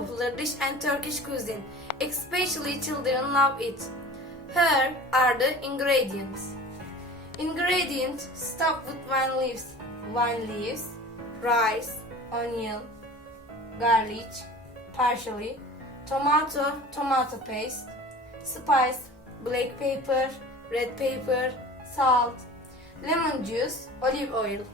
popular dish and Turkish cuisine, especially children love it. Here are the ingredients. Ingredients: stuffed with wine leaves, rice, onion, garlic, parsley, tomato paste, spice, black pepper, red pepper, salt, lemon juice, olive oil.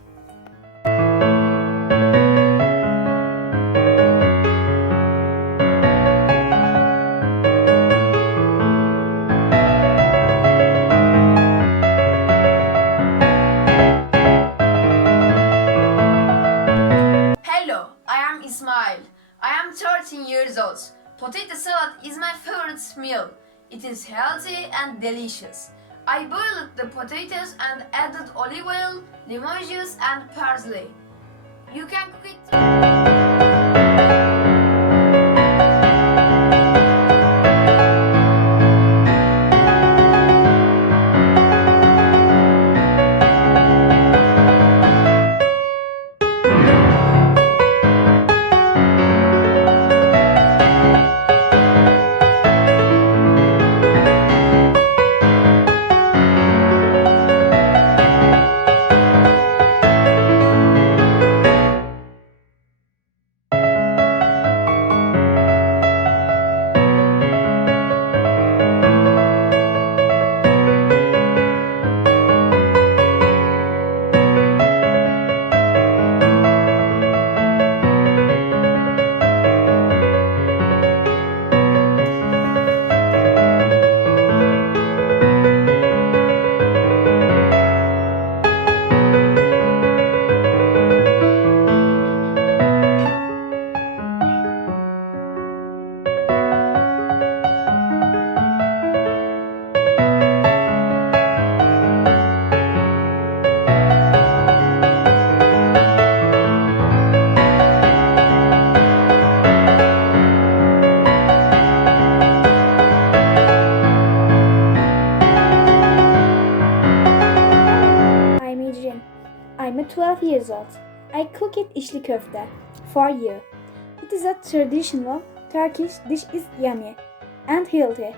Hello, I am Ismail. I am 13 years old. Potato salad is my favorite meal. It is healthy and delicious. I boiled the potatoes and added olive oil, lemon juice and parsley. You can cook it. I'm 12 years old. I cook it ishli köfte for you. It is a traditional Turkish dish, is yummy and healthy.